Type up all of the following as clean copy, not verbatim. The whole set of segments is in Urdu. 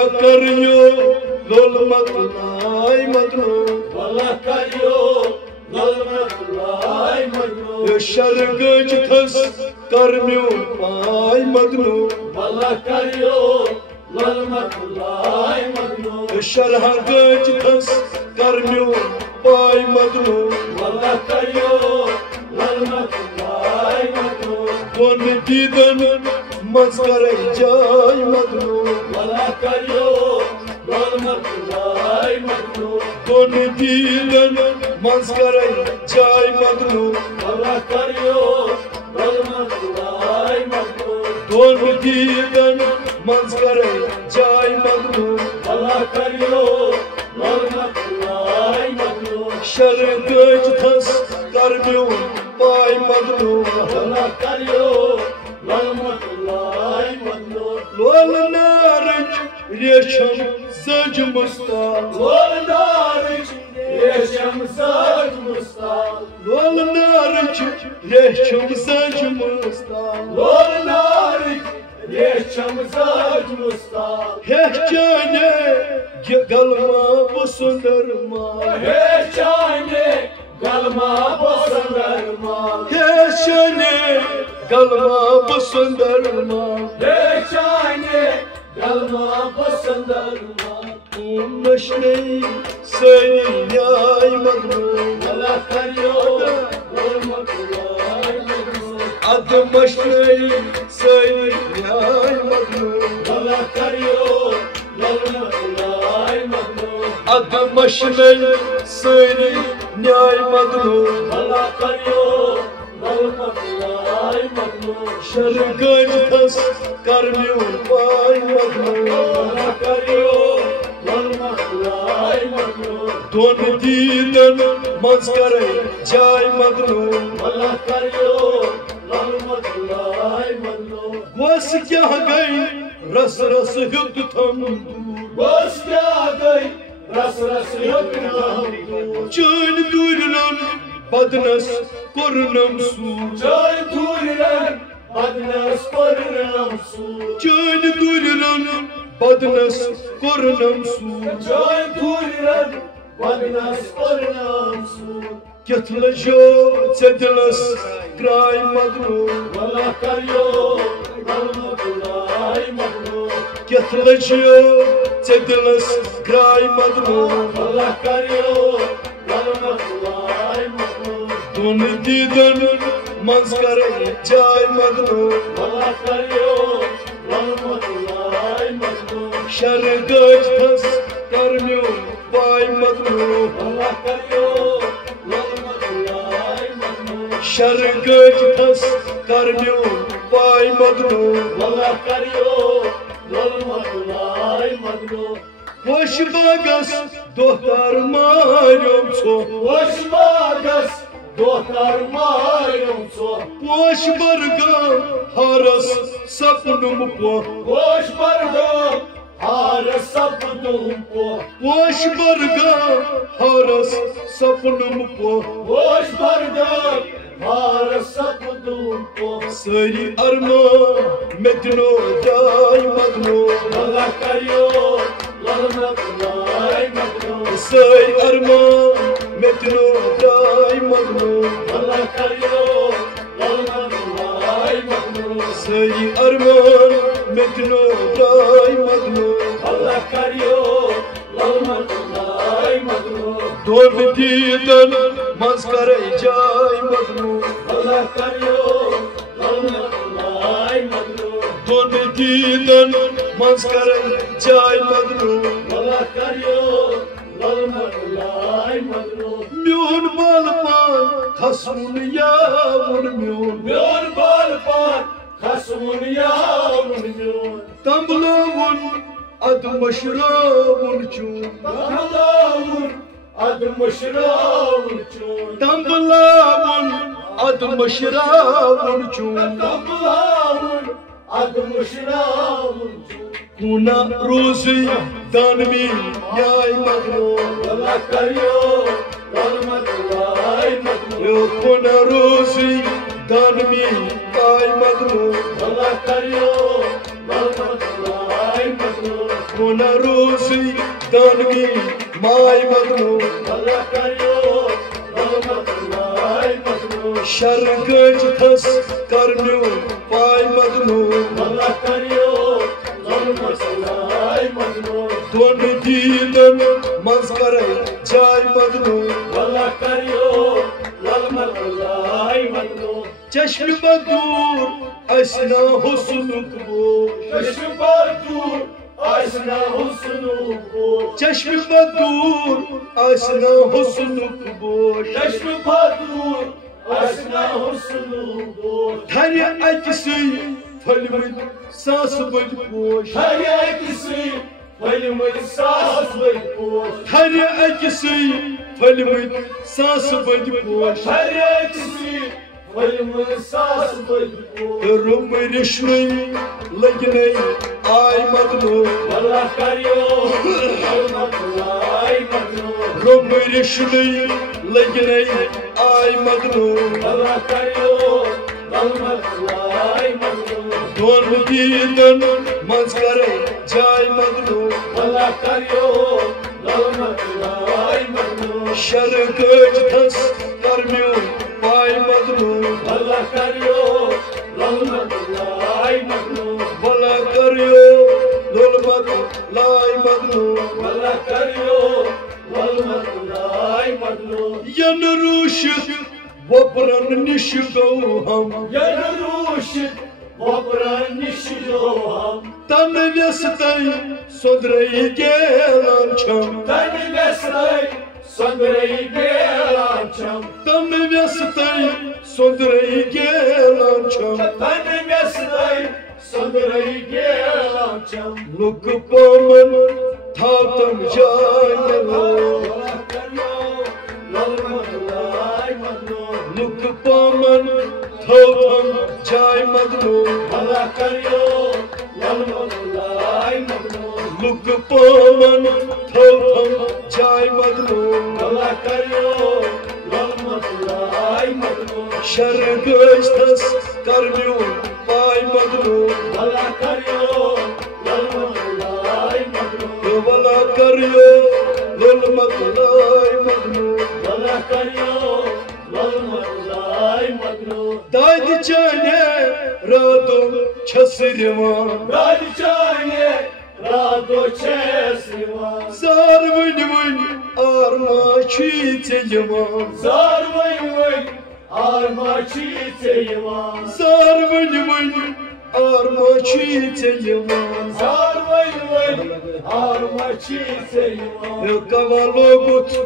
والله كريو لول مطلعي مدنو والله كريو لول مطلعي مدنو الشرق جتس كرميو باي مدنو والله كريو لول مطلعي مدنو الشرق جتس كرميو باي مدنو والله كريو لول مطلعي مدنو كون ديدن مزكري جاي مدنو والله كريو لول مطلعي مدنو كون ديدن مزكري جاي مدنو والله كريو لول مطلعي مدنو كون ديدن مزكري جاي مدنو والله كريو لول مطلعي مدنو شرق جتس كرميو باي مدنو والله كريو لول مطلعي مدنو لول نارج ريشم زج مستا لول نارج ريشم زج مستا لول نارج ريشم زج مستا لول نارج ريشم زج مستا هجاني قلما بسندرما هيشاني قلما بسندرما هجاني قلما بسندرما هيشاني قلما بسندرما ونشني سيني ياي مغنون والله كريو لول مطلعي مدنو عدمشني سيني ياي مغنون والله كريو لول مطلعي مدنو عدمشني سيني ياي مغنون والله كريو لول مطلعي مدنو شرقج تس كرميو باي مغنون والله كريو لول مطلعي مدنو دون ديدن مزكري جاي مغنون والله كريو لول مطلعي مدنو واسكيا گئی رس رس ہت تھم بس کیا گئی رس رس یکنام چین دورلن بدنس کرنم سو چای دورلن بدنس کرنم سو چین دورلن بدنس کرنم سو چای دورلن بدنس کرنم سو کت لجو ژدلس کرای مغنون والله كريو لول مطلعي مدنو کت لجو ژدلس کرای مغنون والله كريو لول مطلعي مدنو دون دیدن مزکرے جائی مغنون والله كريو لول مطلعي مدنو شرگج تس کرمیو بائی مغنون والله كريو لول مطلعي مدنو شرگج تس کرمیو بائی مغنون والله كريو لول مطلعي مدنو خوش باگس دختر مایم چو وش باگس دختر مایم چو خوش برگا ہرس سپنم پو وش برگا ہار سپنم پو خوش برگا ہرس سپنم پو وش برگا ہار سپنم پو سری ارما مدنو جائی مغنون والله كريو لول مطلعي مدنو سری ارما مدنو جائی مغنون والله كريو لول مطلعي مدنو سری ارمان مدنو جائی مغنون والله كريو لول مطلعي مدنو دون دیدن مزکرے جائی مغنون والله كريو لول مطلعي مدنو دون دیدن مزکرے جائی مغنون والله كريو لول مطلعي مدنو میون بال پان خسرون یاون میون میون بال پان خسمون یاون میون تمبلاون اد مشراون چون تملاون اد مشراون چون تمبلاون اد مشراون چون تملاون اد مشراون چون کونا روزی دانمی یای مغنون والله كريو لول مطلعي مدنو کونا روزی دانمی یای مغنون والله كريو لول مطلعي مدنو گناہ روزی دانگی مائی مدنو اللہ کریو ظلمت لائی مدنو شرگج تھس کرنیو پائی مدنو اللہ کریو ظلمت لائی مدنو دون دیدن منز کرے جائی مدنو اللہ کریو ظلمت لائی مدنو چشم بدور اسنا حسنک بو چشم پر دور آسنا حسنو کو چشم بدور اسنا حسنک بو چشم پر دور آسنا حسنو کو تھری اکسی پھلمت ساس بد پوش ہر کسی پھلمت ساس بڑی پوش تھری اکسی پھلمت ساس بد پوش ہر کسی پھلمت ساس بڑی پوش رم رشنی لگنے آئی مدنو اللہ کریو ظلمت لائی مدنو رم رشنی لگنے آئی مدنو اللہ کریو ظلمت لائی مدنو دون دیدن منز کرے جائی مدنو اللہ کریو ظلمت لائی مدنو شرگج تھس کرمیو پائی مدنو اللہ کریو ظلمت لائی مدنو بلا کریو ظلمت لائی مدنو اللہ کریو ظلمت لائی مدنو ین روشت وپرن نش گو ہم ین روشت وپرن نش جو ہم تن ویستے سدرئی گیلان چھم تن ویستے سندرئی گیلان چھم تن ویستے سدرئی گیلان چھم تن ویستے سندرئی گیلان چھم لک پامن تھاتم جائی مدنو اللہ کریو ظلمت لائی مدنو لک پامن تھاتم جائی مدنو اللہ کریو ظلمت لائی مدنو لک پامن تھاتم جائی مدنو اللہ کریو ظلمت لائی مدنو شرگج تھس کرمیو پائی مدنو اللہ کریو ظلمت لائی مدنو ولا کریو ظلمت لائی مدنو اللہ کریو ظلمت لائی مدنو داد چانے راتو چھس روان راج چاہیے راتو چھس یوان زار ون ون آرما چھی ژے یوان زار وین وین آرما چھی ژے یوان زار ون ون آرما چھی ژے یوان زار وین وین آرما چھی ژے یوان کوا لوگت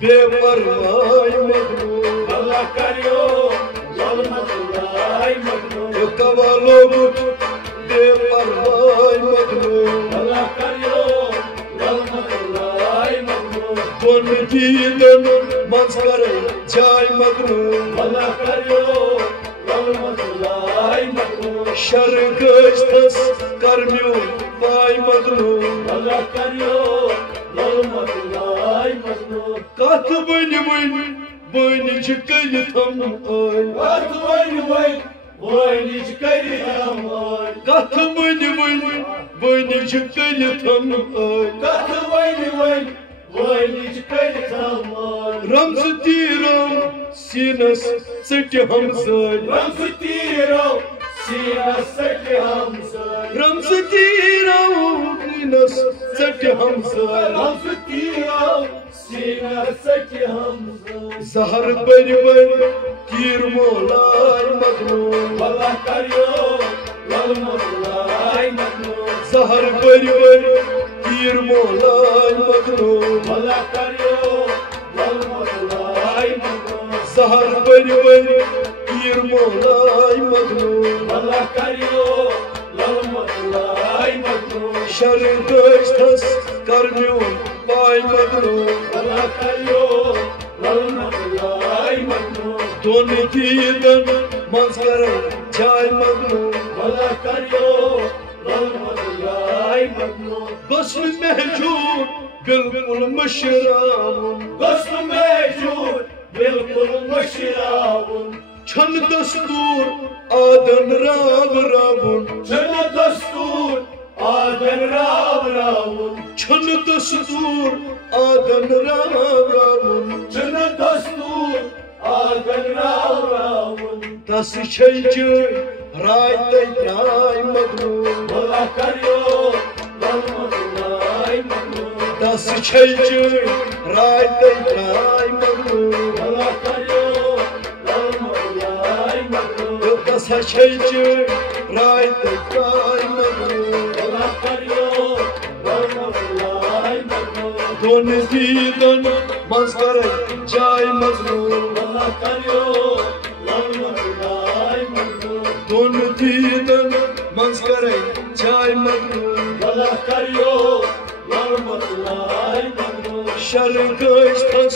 بے پروائی مدنو اللہ کریو ظلمت لائی مدنو کوا لوگت بے پروائی مدنو اللہ کریو ظلمت لائی مدنو دون دیدن منز کرے جائی مدنو اللہ کریو ظلمت لائی مدنو شرگج تھس کرمیو پائی مدنو اللہ کریو ظلمت لائی مدنو کت ون ون بنچ کلتم آئی وقت وین وین وینج کری ہم آئی کت ون ون بنچ کلتم آئی کت وین وین وینج کری ہم آئی رمز تیرم سینس ژٹ ہمسائی رمز تیرو سینہ سٹ ہم سائی رمز تیرم سینس ژٹ ہمسائی رمز تیرو سینہ سٹ ہم سائی زہر بر بر تیر مولائی مدنو اللہ کریو ظلمت لائی مدنو زہر بر بر تیر مولائی مدنو اللہ کریو ظلمت لائی مدنو زہر بر بر تیر مولائی مدنو اللہ کریو ظلمت لائی مدنو شرگج تھس کرمیو پائی مدنو اللہ کریو ظلمت لائی مدنو دون دیدن منز کرے جائی مدنو اللہ کریو ظلمت لائی مدنو غسل محجور بالکل مشراون غسل محجور بالکل مشراون چھن دستور آدن راو راون چھن دستور آدن راو راون چھن دستور آدن راو راون چھن دستور آدن راو راون تس چھے رائے تے ترائی مغرور بھلا کریو للمدلائی مغرور تس چھے رائے تے ترائی مغرور بھلا کریو للمدلائی مغرور تس چھے رائے تے ترائی مغرور بھلا کریو للمدلائی مغرور دون دیدن منز کرے جائے مغرور بھلا کریو للمدلائی مغرور دون دیدن منز کرے جائے مغرور بھلا کریو للمدلائی مغرور شر گشت تس